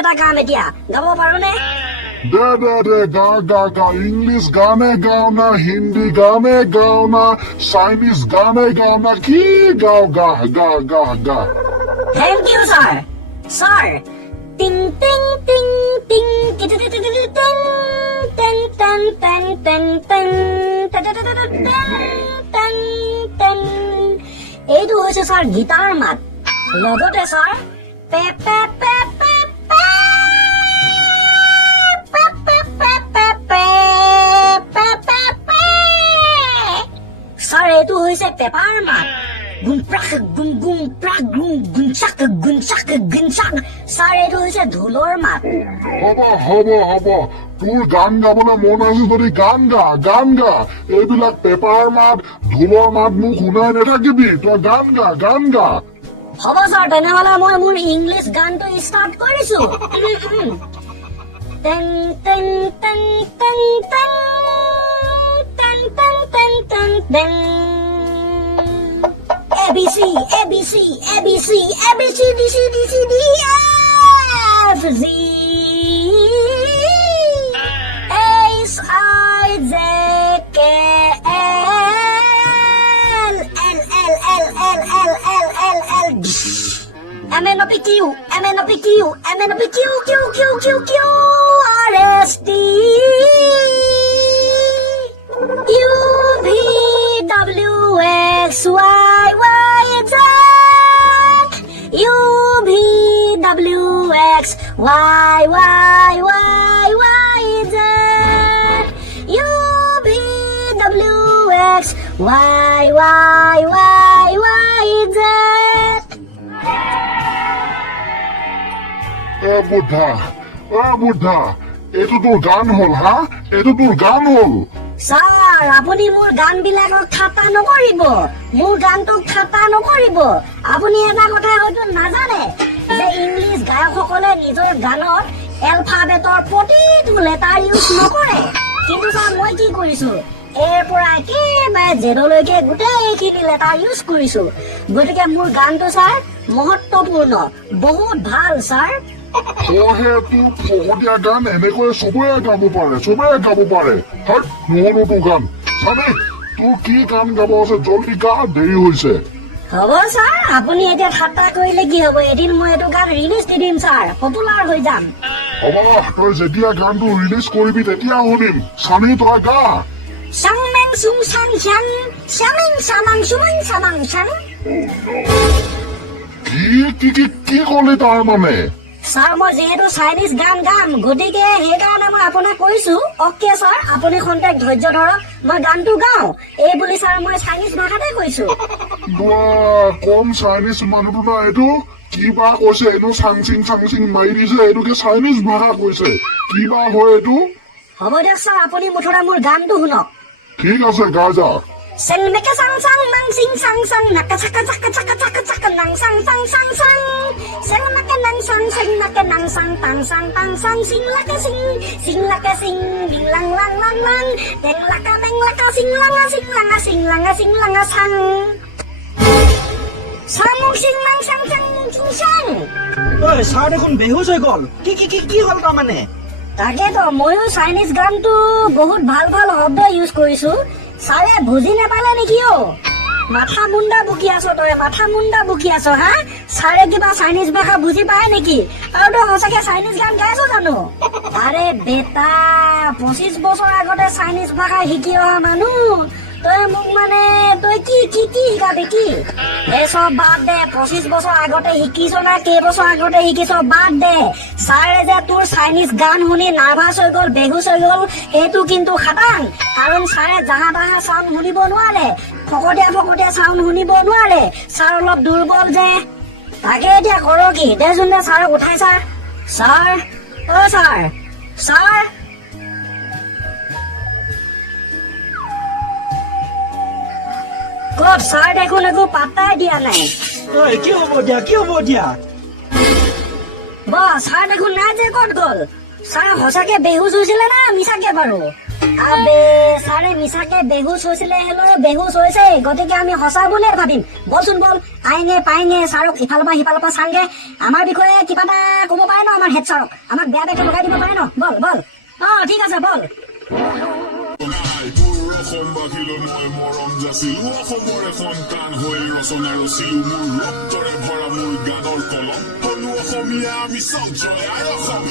এটা কাম এতিয়া গাব পাৰোনে দে দে দে গা গা গা ইংলিছ গানে গাও না হিন্দী গানে গাও না চাইনিজ গানে গাও না কি গাও গা গা গা গা থেংক ইউ ছাৰ ছাৰ টিং টিং টিং টিং টিং টিং টিং টিং টেং এইটো হৈছে ছাৰ গীতাৰ মাত লগতে ছাৰ পে পে পে এইটো হৈছে পেপাৰ মাত গুম প্ৰাক গুম গুম প্ৰাক গুম গুম চাক গুম চাক গুম চাক ছাৰ এইটো হৈছে ঢোলৰ মাত হ'ব হ'ব হ'ব তোৰ গান গাবলৈ মন আছে যদি গান গা গান গা এইবিলাক পেপাৰ মাত ঢোলৰ মাত মোক শুনাই নাথাকিবি তই গান গা গান গা হ'ব ছাৰ তেনেহ'লে মই মোৰ ইংলিছ গানটো ষ্টাৰ্ট কৰিছো টেং টেং টেং টেং টেং টেং টেং টেং টেং টেং A B C A B C A B C A B C D C D C D F Z. H I J K L L L L L L L L L. M N O P Q M N O P Q M N O P Q Q Q Q Q R S T X. Y Y Y Y Z U V W X? Y Y Y Y Z এ বুদ্ধা এ বুদ্ধা এইটো তোৰ গান হ'ল হা? এইটো তোৰ গান হ'ল। ছাৰ আপুনি মোৰ গান বিলাকক ঠাট্টা নকৰিব মোৰ গানটোক ঠাট্টা নকৰিব আপুনি এটা কথা হয়তো নাজানে যে ইংলিছ গায়কসকলে নিজৰ গানত এলফাবেটৰ প্ৰতিটো লেটাৰ ইউজ নকৰে। কিন্তু ছাৰ মই কি কৰিছো? এৰ পৰা একেবাৰে জেডলৈকে গোটেইখিনি লেটাৰ ইউজ কৰিছো। গতিকে মোৰ গানটো, ছাৰ, মহত্বপূৰ্ণ। বহুত ভালো, ছাৰ। তইহে তোৰ গান এনেকৈ চবৰে গাব পাৰে, চবৰে গাব পাৰে। হাত নহলো তোৰ গান। কি গান গাব আছে? জলদি গা, দেৰি হৈছে। হ'ব ছাৰ। আপুনি এতিয়া ঠাট্টা কৰিলে কি হ'ব? এদিন মই এইটো গান ৰিলিজ দি দিম ছাৰ। পপুলাৰ হৈ যাম। হ'ব তই যেতিয়া গানটো ৰিলিজ কৰিবি তেতিয়া শুনিম। চানি তই গা। চাং মেং চুং চাং চাং। চামিং চামাং চুমিং চামাং চাং। কি কি কি কি ক'লি তাৰ মানে? ছাৰ মই যিহেতু চাইনিজ গান গাম গতিকে সেইকাৰণে মই আপোনাক কৈছো অ'কে ছাৰ। আপুনি খন্তেক ধৈৰ্য ধৰক মই গানটো গাওঁ। এই বুলি ছাৰ মই চাইনিজ ভাষাতে কৈছো। 너 꼼, 사이니스 만으로나 해도 기바 고세 에노 상싱 상싱 마이리세 에노게 사이니스 마가 고세 기바 호에도 হ'ব দিয়ক ছাৰ আপুনি মুঠতে মোৰ গানটো শুনক ঠিক আছে গা যা চেং মেকে চাং চাং নাং চিং চাং চাং নাকা চাকা চাকা চাকা চাকা চাকা নাং চাং চাং চাং চাং চেং নাকে নাং চাং চেং নাকে নাং চাং টাং চাং টাং চাং চিং লাকে চিং চিং লাকে চিং বিং লাং লাং লাং লাং টেং লাকা মেং লাকা চিং লাঙা চিং লাঙা চিং লাঙা চিং লাঙা চাং চাং মুং চিং মাং চাং চাং মুং চিং চাং ঐ ছাৰ দেখোন বেহুচ হৈ গ'ল। কি কি কি কি হ'ল তাৰমানে তাকেতো ময়ো চাইনিজ গানটো বহুত ভালো ভালো শব্দ ইউজ কৰিছো ছাৰে বুজি নাপালে নেকি অ মাথা মুণ্ডা বকি আছ তই মাথা মুণ্ডা বকি আছ হা? ছাৰে কিবা চাইনিজ ভাষা বুজি পায় নেকি? আৰু তই সঁচাকে চাইনিজ গান গাইছ জানো? আৰে বেটা পঁচিছ বছৰ আগতে চাইনিজ ভাষা শিকি অহা মানুহ। তই মোক মানে তই কি কি কি শিকাবি, কি? এই চব বাদ দে পঁচিছ বছৰ আগতে শিকিছ না, কেইবছৰ আগতে শিকিছ, বাদ দে। ছাৰে যে তোৰ চাইনিজ গান শুনি নাৰ্ভাছ হৈ গ'ল বেহুচ হৈ গ'ল, সেইটো কিন্তু খাটাং কাৰণ ছাৰে জাহা তাহা চাউণ্ড শুনিব নোৱাৰে, ফকতীয়া ফকতীয়া চাউণ্ড শুনিব নোৱাৰে। ছাৰ অলপ দুৰ্বল যে। তাকে এতিয়া কৰ কি? দেচোন দে ছাৰক উঠাই চা। ছাৰ, অ ছাৰ ছাৰ। কব সাইড এখন একো পাতাই দিয়া নাই। ওই কি হব দিয়া কি হব দিয়া? বস সাইড এখন না যে কট গল। সারা হসাকে বেহুশ হয়েছিল না মিশাকে পারো। আবে সারে মিশাকে বেহুশ হয়েছিল হেলো বেহুশ হয়েছে গতিকে আমি হসা বলে ভাবিম। বলচোন বল আইনে পাইনে সারক ইফাল পা সিফাল পা চাংগে আমাৰ বিষয়ে কিবা এটা ক'ব পাৰে ন আমাৰ হেড ছাৰক আমাক বেয়া বেয়াকে লগাই দিব পাৰে ন? বল বল। অ ঠিক আছে বল। অসমবাসীলৈ মই মৰম যাচিলো অসমৰে সন্তান হৈ ৰচনা ৰচিলো মোৰ ৰক্তৰে ভৰা মোৰ গানৰ কলম হলো অসমীয়া আমি চব জয় অসম